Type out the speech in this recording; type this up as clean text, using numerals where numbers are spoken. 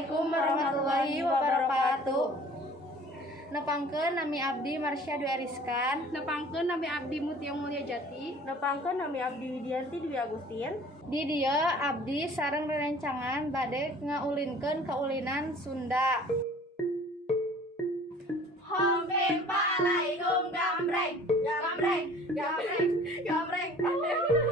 Assalamualaikum warahmatullahi wabarakatuh. Nepangkeun nami abdi Marsha Dwi Ariskan. Nepangkeun nami abdi Mutia Mulya Jati. Nepangkeun nami abdi Widianti Dwi Agustin. Di dieu abdi sareng rerencangan bade ngaulinkeun kaulinan Sunda. Hom pim palaikum gambreng, gambreng, gambreng, gambreng.